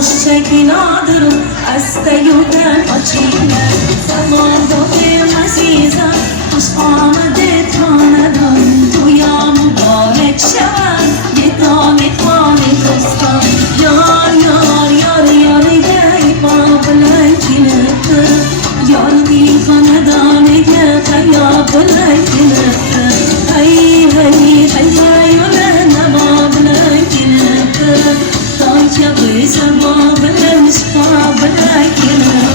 شکلادر است یودن آچینه زمان دایم عزیزم خوش آمده تاندان تویا مبارک شود یه دانه خانه دستان یار یار یار یار گی بابلای کنه یار دی خاندانه گه خیا بلای کنه هی هی هی هی نبابلای کنه تاچه بیزه بابلای مشفا بلای کنه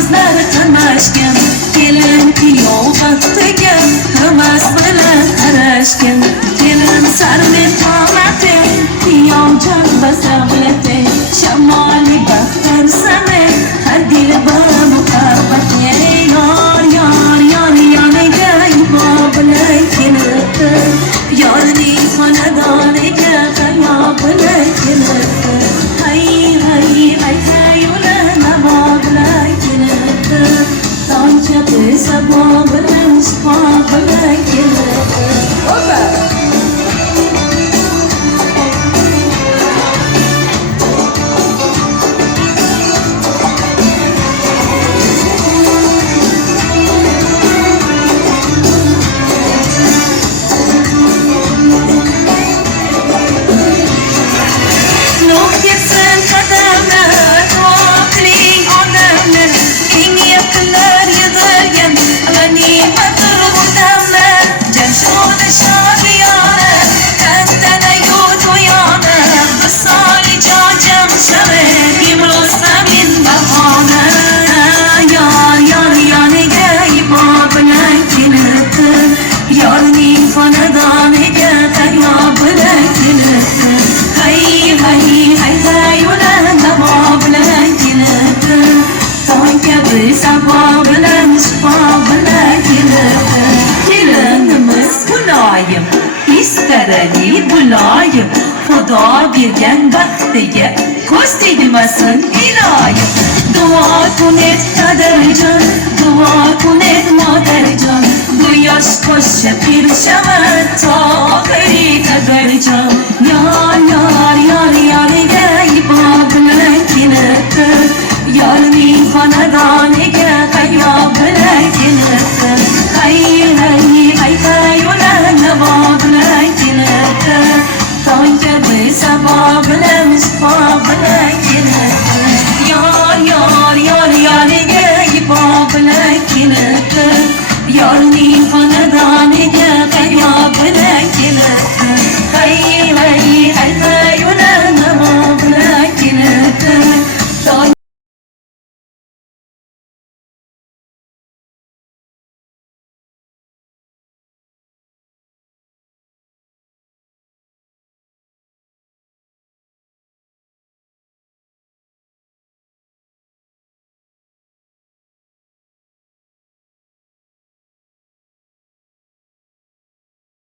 Gözler tamaşken Gelin yoldattıgen Hımas bilen araşken Gelin sarılıp tamaten Yolcan basavlete Şamali baktar sana Her dili bana muhabbat Yar yar yar yar Gay babalay kinıtı Yar di khanadane Gaya balay kinıtı Hay hay hay hay Ulana babalay Tanca pesa babalay Babalay kinıtı Oba! İstereni bulayım Xudo bergan baxtiga ko'z tegmasin iloyim Duo kunet qadrjon Duo kunet modarjon Quyosh qo'shib berishaman